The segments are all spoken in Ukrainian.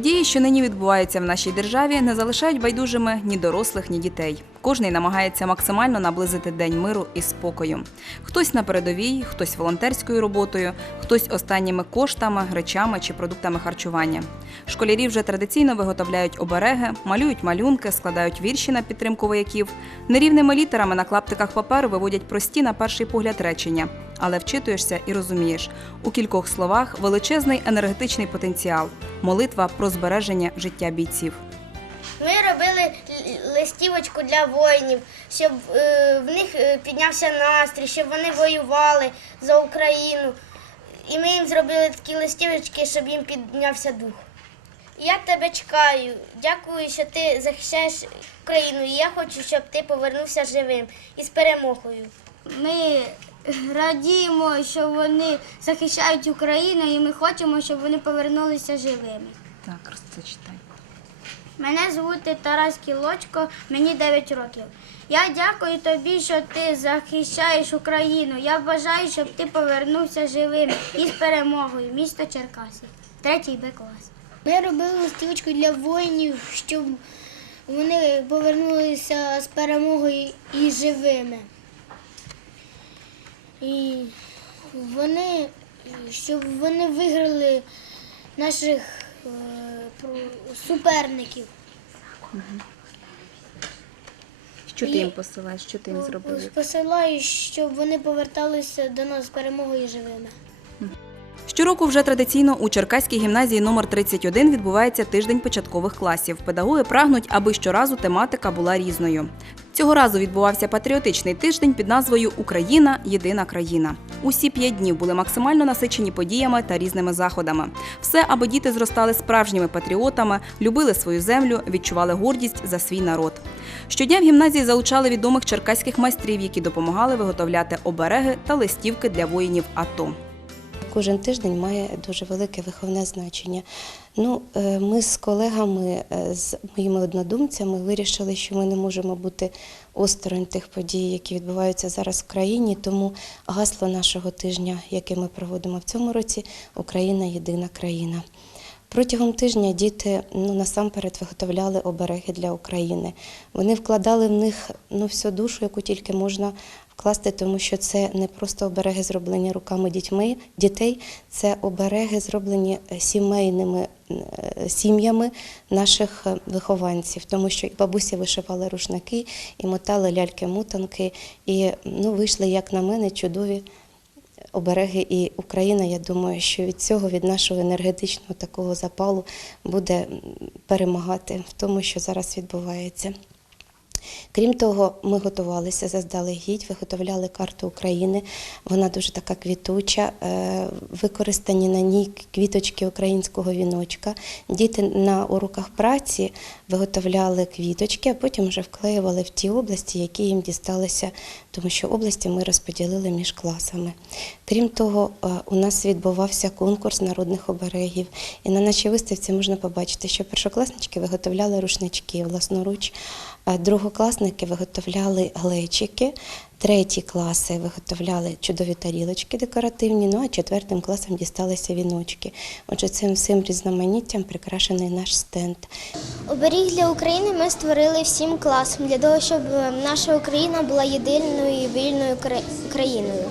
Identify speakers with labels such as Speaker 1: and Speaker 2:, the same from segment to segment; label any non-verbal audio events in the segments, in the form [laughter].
Speaker 1: Події, що нині відбуваються в нашій державі, не залишають байдужими ні дорослих, ні дітей. Кожний намагається максимально наблизити день миру і спокою. Хтось на передовій, хтось волонтерською роботою, хтось останніми коштами, речами чи продуктами харчування. Школярі вже традиційно виготовляють обереги, малюють малюнки, складають вірші на підтримку вояків. Нерівними літерами на клаптиках паперу виводять прості на перший погляд речення. Але вчитуєшся і розумієш, у кількох словах величезний енергетичний потенціал, молитва про збереження життя бійців.
Speaker 2: Ми робили листівочку для воїнів, щоб е, в них е, піднявся настрій, щоб вони воювали за Україну. І ми їм зробили такі листівочки, щоб їм піднявся дух. Я тебе чекаю. Дякую, що ти захищаєш Україну. І я хочу, щоб ти повернувся живим і з перемогою.
Speaker 3: Ми радіємо, що вони захищають Україну, і ми хочемо, щоб вони повернулися живими.
Speaker 1: Так, розчитай.
Speaker 3: Мене звути Тарас Кілочко, мені 9 років. Я дякую тобі, що ти захищаєш Україну. Я бажаю, щоб ти повернувся живим і з перемогою. Місто Черкаси. Третій Б клас.
Speaker 2: Ми робили листівочку для воїнів, щоб вони повернулися з перемогою і живими. І вони, щоб вони виграли наших е, суперників.
Speaker 1: Що ти їм посилаєш? Що ти їм зробив?
Speaker 2: Посилаю, щоб вони поверталися до нас з перемогою живими.
Speaker 1: Щороку вже традиційно у Черкаській гімназії номер 31 відбувається тиждень початкових класів. Педагоги прагнуть, аби щоразу тематика була різною. Цього разу відбувався патріотичний тиждень під назвою Україна єдина країна. Усі п'ять днів були максимально насичені подіями та різними заходами. Все, аби діти зростали справжніми патріотами, любили свою землю, відчували гордість за свій народ. Щодня в гімназії залучали відомих черкаських майстрів, які допомагали виготовляти обереги та листівки для воїнів АТО.
Speaker 4: Кожен тиждень має дуже велике виховне значення. Ну, е, ми з колегами, е, з моїми однодумцями, вирішили, що ми не можемо бути осторонь тих подій, які відбуваються зараз в країні. Тому гасло нашого тижня, яке ми проводимо в цьому році Україна єдина країна. Протягом тижня діти ну, насамперед виготовляли обереги для України. Вони вкладали в них ну, всю душу, яку тільки можна вкласти, тому що це не просто обереги, зроблені руками дітьми, дітей, це обереги, зроблені е, сімейними е, сім'ями наших е, вихованців, тому що і бабусі вишивали рушники, і мотали ляльки-мутанки, і ну, вийшли, як на мене, чудові обереги. І Україна, я думаю, що від цього, від нашого енергетичного такого запалу, буде перемагати в тому, що зараз відбувається. Крім того, ми готувалися заздалегідь, виготовляли карту України. Вона дуже така квітуча. е, Використані на ній квіточки українського віночка. Діти на уроках праці виготовляли квіточки, а потім вже вклеювали в ті області, які їм дісталися, тому що області ми розподілили між класами. Крім того, е, у нас відбувався конкурс народних оберегів. І на нашій виставці можна побачити, що першокласнички виготовляли рушнички власноруч. А Другокласники виготовляли глечики, треті класи виготовляли чудові тарілочки декоративні, ну а четвертим класам дісталися віночки. Отже, цим всім різноманіттям прикрашений наш стенд.
Speaker 2: Оберіг для України ми створили всім класом для того, щоб е, наша Україна була єдиною і вільною країною.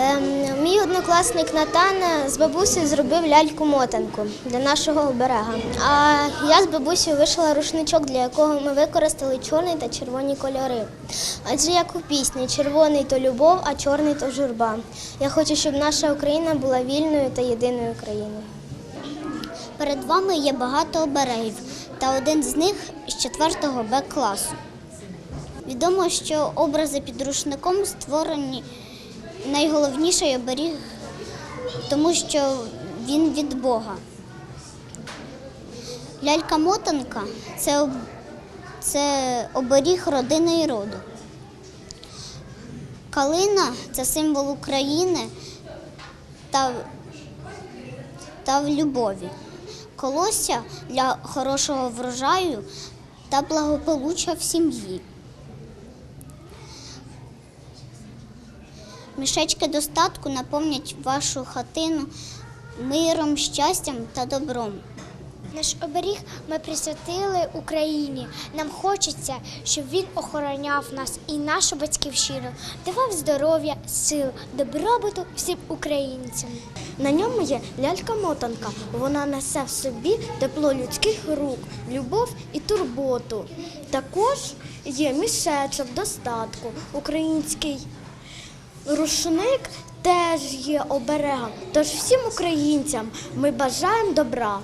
Speaker 2: Ем, Мій однокласник Натан з бабусею зробив ляльку-мотанку для нашого оберега. А я з бабусею вишила рушничок, для якого ми використали чорний та червоні кольори. Адже як у пісні, червоний то любов, а чорний то журба. Я хочу, щоб наша Україна була вільною та єдиною країною.
Speaker 5: Перед вами є багато оберегів, та один з них з 4 Б класу. Відомо, що образи під рушником створені найголовніший оберіг, тому що він від Бога. Лялька-мотанка це, це оберіг родини і роду. Калина це символ України та та в любові. Колосся для хорошого врожаю та благополуччя в сім'ї. Мішечки достатку наповнять вашу хатину миром, щастям та добром.
Speaker 6: Наш оберіг ми присвятили Україні. Нам хочеться, щоб він охороняв нас і нашу батьківщину, давав здоров'я, сил, добробуту всім українцям.
Speaker 7: На ньому є лялька-мотанка. Вона несе в собі тепло людських рук, любов і турботу. Також є мішечок достатку. Український рушник теж є оберегом. Тож всім українцям ми бажаємо добра.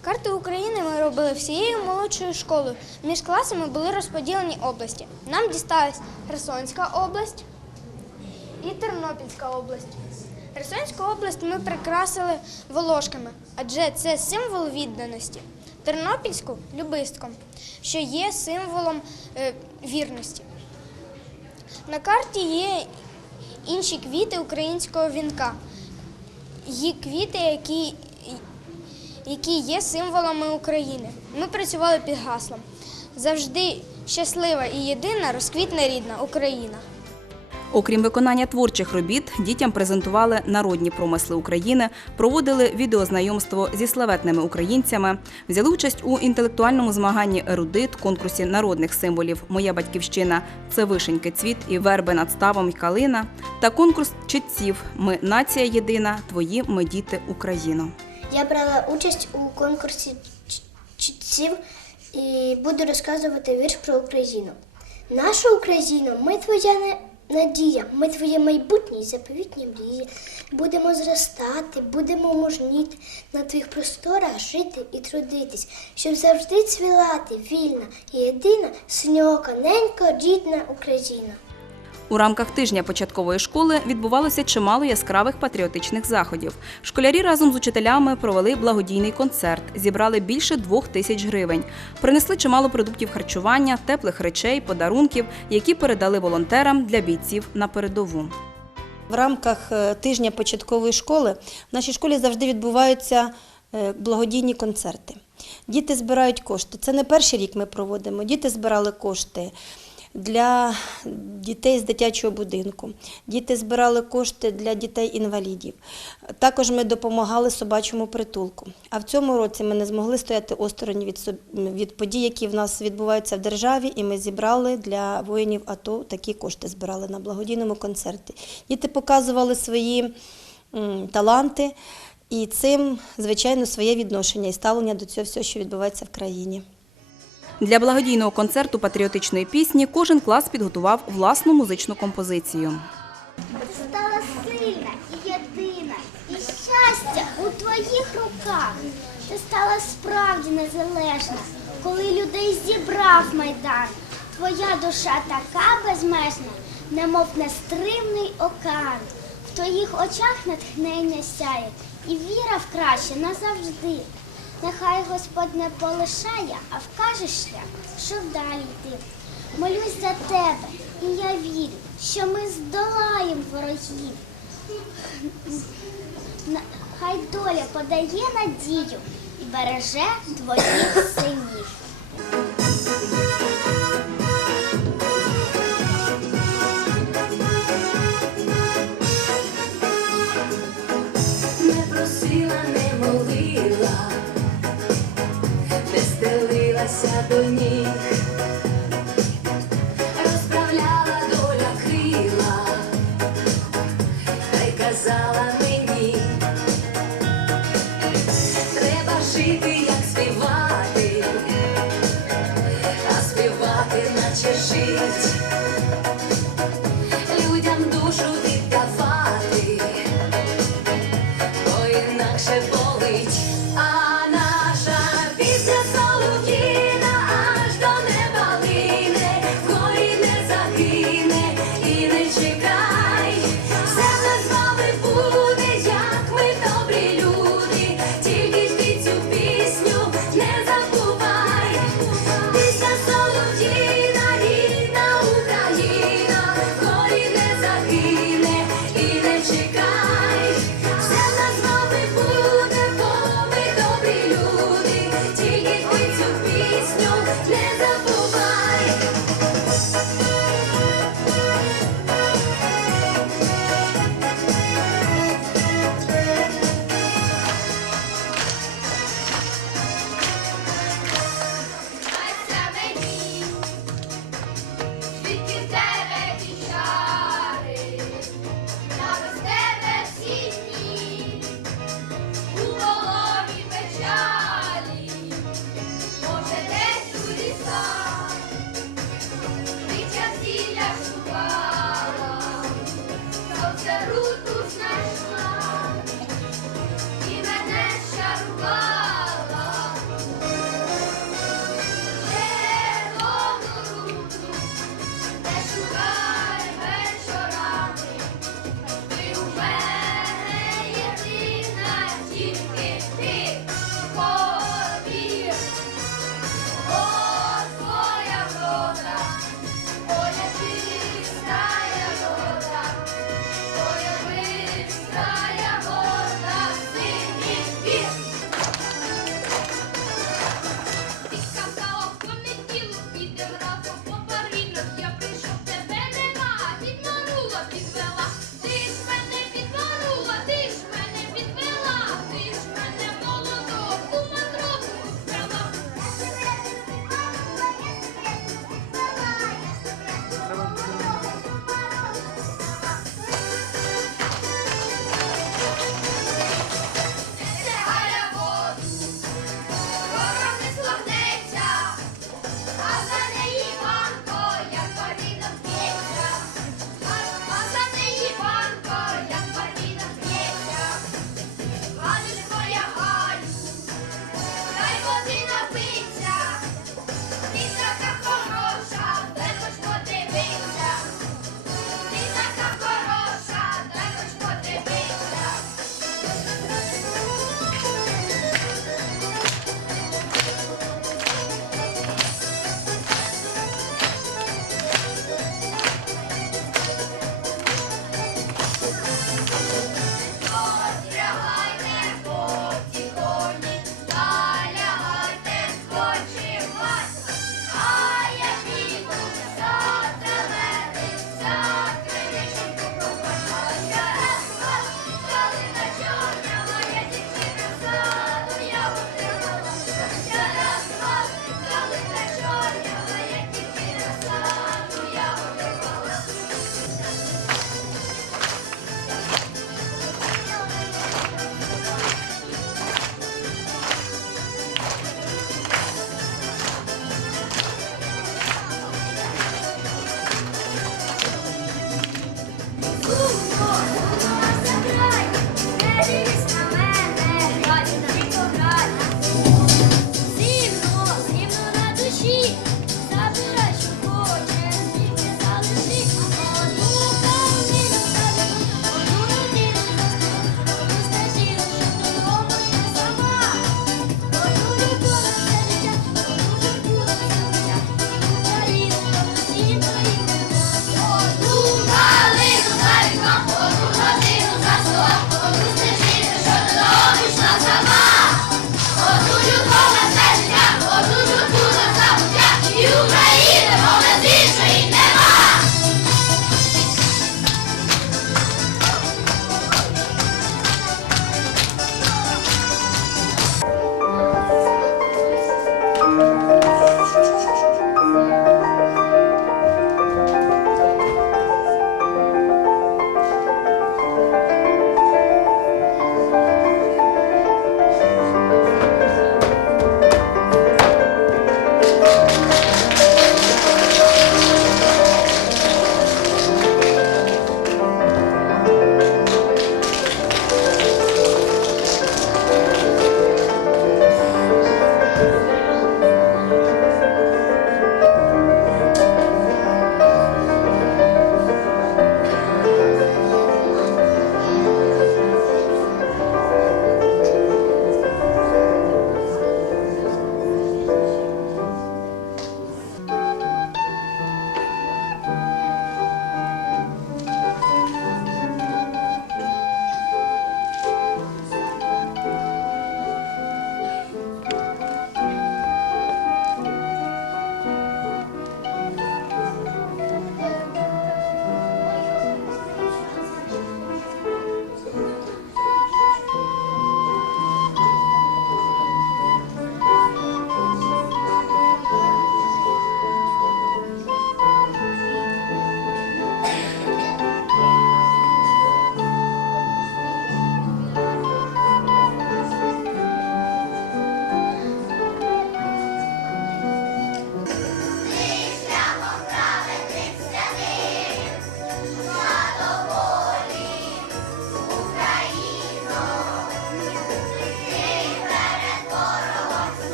Speaker 8: Карти України ми робили всією молодшою школою. Між класами були розподілені області. Нам дісталась Херсонська область і Тернопільська область. Херсонську область ми прикрасили волошками, адже це символ відданості. Тернопільську любистком, що є символом е, вірності. На карті є інші квіти українського вінка. Є квіти, які які є символами України. Ми працювали під гаслом завжди щаслива і єдина розквітна рідна Україна.
Speaker 1: Окрім виконання творчих робіт, дітям презентували народні промисли України, проводили відеознайомство зі славетними українцями, взяли участь у інтелектуальному змаганні Ерудит, конкурсі народних символів Моя батьківщина це вишеньки цвіт і верби над ставом й калина та конкурс читців Ми нація єдина, твої ми діти Україно.
Speaker 6: Я брала участь у конкурсі чітців і буду розказувати вірш про Україну. Наша Україна, ми твоя не- надія, ми твоє майбутнє і заповітні мрії. Будемо зростати, будемо мужніти, на твоїх просторах жити і трудитись, щоб завжди цвілати вільна і єдина, синьока, ненька, рідна Україна.
Speaker 1: У рамках тижня початкової школи відбувалося чимало яскравих патріотичних заходів. Школярі разом з учителями провели благодійний концерт, зібрали більше двох тисяч гривень, принесли чимало продуктів харчування, теплих речей, подарунків, які передали волонтерам для бійців на передову.
Speaker 9: В рамках е, тижня початкової школи в нашій школі завжди відбуваються е, благодійні концерти. Діти збирають кошти. Це не перший рік ми проводимо. Діти збирали кошти для дітей з дитячого будинку. Діти збирали кошти для дітей-інвалідів. Також ми допомагали собачому притулку. А в цьому році ми не змогли стояти осторонь від, від подій, які в нас відбуваються в державі, і ми зібрали для воїнів АТО такі кошти збирали на благодійному концерті. Діти показували свої таланти і цим, звичайно, своє відношення і ставлення до цього всього, що відбувається в країні.
Speaker 1: Для благодійного концерту патріотичної пісні кожен клас підготував власну музичну композицію.
Speaker 6: стала сильна і єдина, і щастя у твоїх руках. Ти стала справді незалежна, коли людей зібрав майдан. Твоя душа така безмежна, немов нестримний океан. В твоїх очах натхнення сяє, і віра в краще назавжди. Нехай Господь не полишає, а вкаже шлях, щоб далі йти. Молюсь за тебе, і я вірю, що ми здолаємо ворогів. Хай доля подає надію і береже твоїх синів.
Speaker 10: До ніг, розправляла доля крила, та й мені, треба жити, як співати, а співати, наче жить,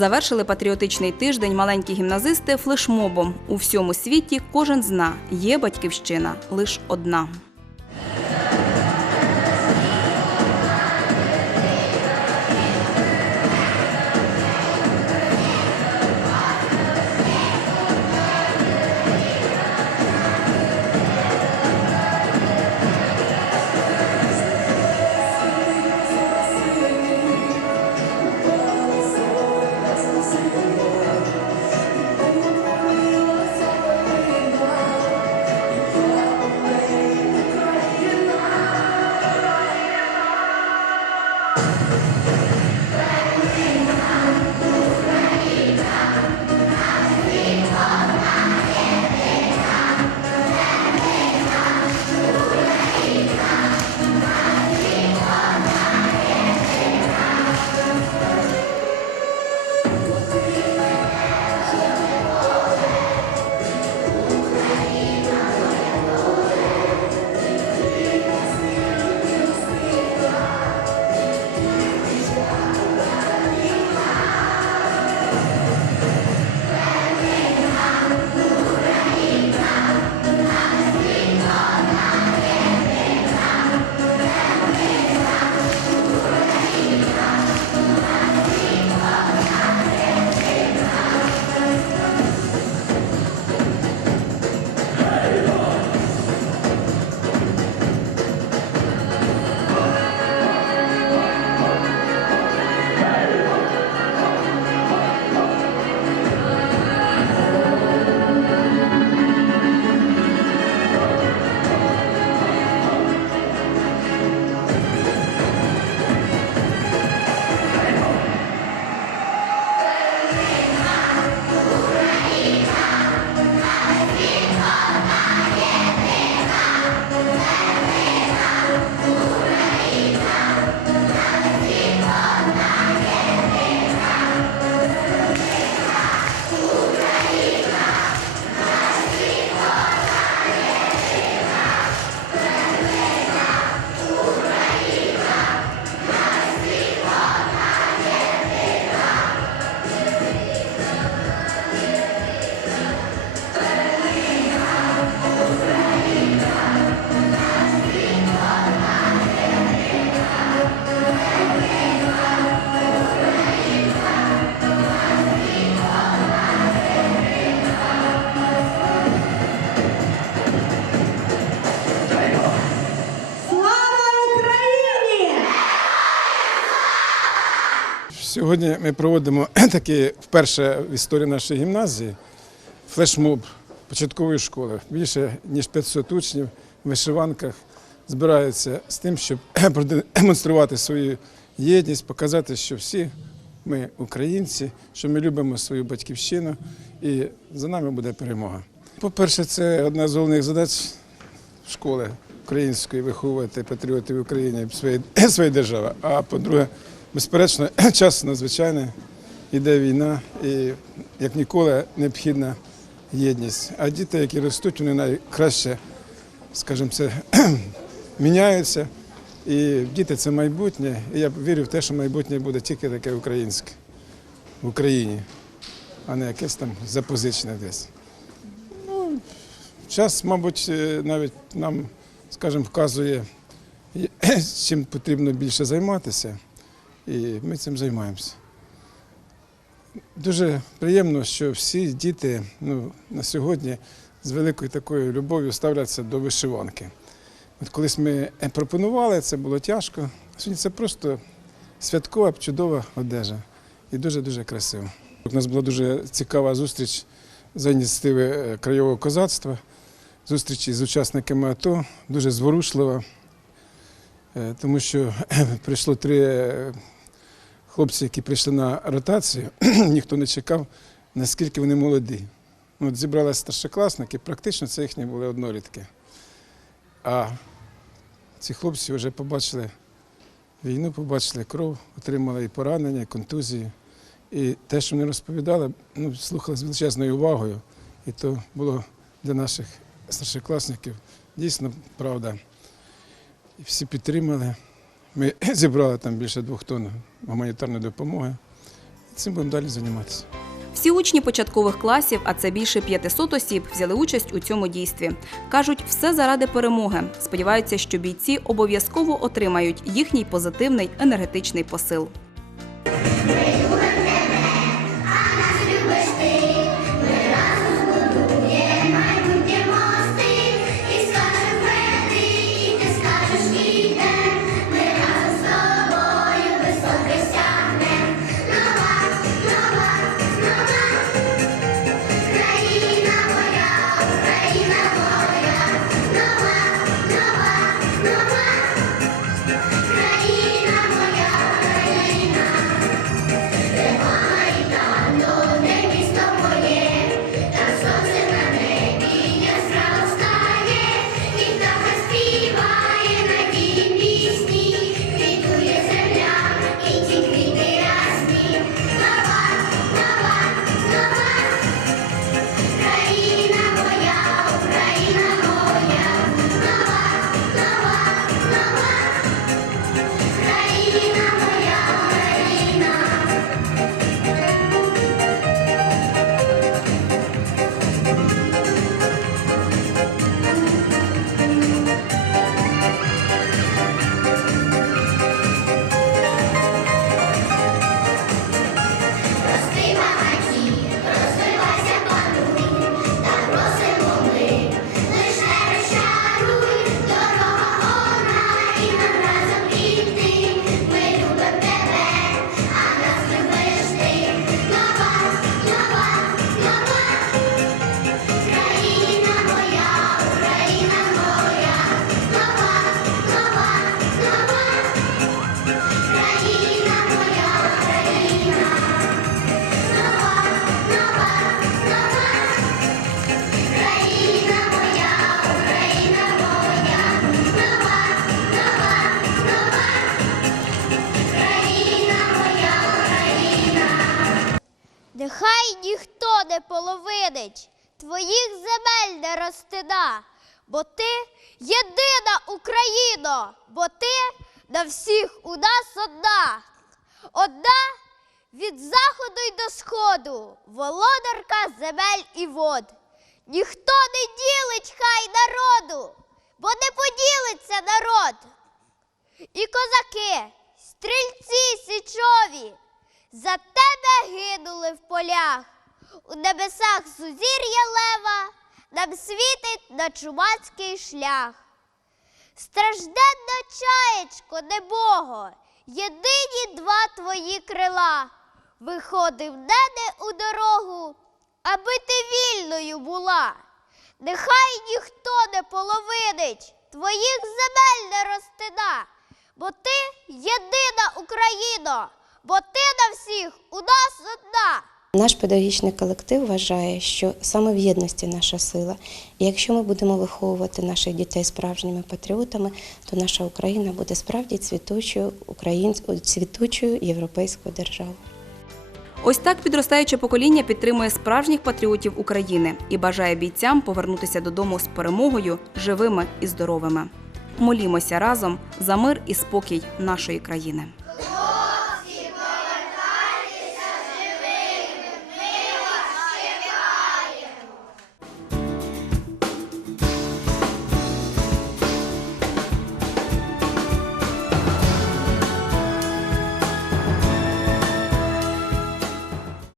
Speaker 1: Завершили патріотичний тиждень маленькі гімназисти флешмобом. У всьому світі кожен зна, є батьківщина лиш одна.
Speaker 11: Сьогодні ми проводимо [clears throat] такий вперше в історії нашої гімназії флешмоб початкової школи. Більше ніж 500 учнів в вишиванках збираються з тим, щоб [clears throat] продемонструвати свою єдність, показати, що всі ми українці, що ми любимо свою батьківщину і за нами буде перемога. По-перше, це одна з головних задач школи української виховувати патріотів України своєї, своєї держави. А по-друге, безперечно, [clears throat] час надзвичайний, іде війна, і як ніколи необхідна єдність. А діти, які ростуть, вони найкраще, скажімо, це [clears throat] міняються. І діти це майбутнє. І я вірю в те, що майбутнє буде тільки таке українське в Україні, а не якесь там запозичене десь. Час, мабуть, е, навіть нам, скажімо, вказує, [clears throat] чим потрібно більше займатися, і ми цим займаємося. Дуже приємно, що всі діти ну, на сьогодні з великою такою любов'ю ставляться до вишиванки. От колись ми пропонували, це було тяжко. Сьогодні це просто святкова, чудова одежа і дуже-дуже красиво. У нас була дуже цікава зустріч за ініціативи е, краєвого козацтва зустрічі з учасниками АТО, дуже зворушлива, е, тому що прийшло три е, хлопці, які прийшли на ротацію, [clears throat] ніхто не чекав, наскільки вони молоді. Ну, От зібралися старшокласники, практично це їхні були однолітки. А ці хлопці вже побачили війну, побачили кров, отримали і поранення, і контузії. І те, що вони розповідали, ну, слухали з величезною увагою. І то було для наших старшокласників дійсно правда. І всі підтримали. Ми [laughs] зібрали там більше двох тонн гуманітарної допомоги. Цим будемо далі займатися.
Speaker 1: Всі учні початкових класів, а це більше 500 осіб, взяли участь у цьому дійстві. Кажуть, все заради перемоги. Сподіваються, що бійці обов'язково отримають їхній позитивний енергетичний посил.
Speaker 12: Україно, бо ти на всіх у нас одна. Одна від заходу й до сходу, володарка земель і вод. Ніхто не ділить хай народу, бо не поділиться народ. І козаки, стрільці січові, за тебе гинули в полях. У небесах сузір'я лева, нам світить на чумацький шлях. Стражденна чаєчко, небого, єдині два твої крила. Виходив нене у дорогу, аби ти вільною була. Нехай ніхто не половинить, твоїх земель не розтина, бо ти єдина Україно, бо ти на всіх у нас одна.
Speaker 4: Наш педагогічний колектив вважає, що саме в єдності наша сила. І якщо ми будемо виховувати наших дітей справжніми патріотами, то наша Україна буде справді цвітучою українською цвітучою європейською державою.
Speaker 1: Ось так підростаюче покоління підтримує справжніх патріотів України і бажає бійцям повернутися додому з перемогою, живими і здоровими. Молімося разом за мир і спокій нашої країни.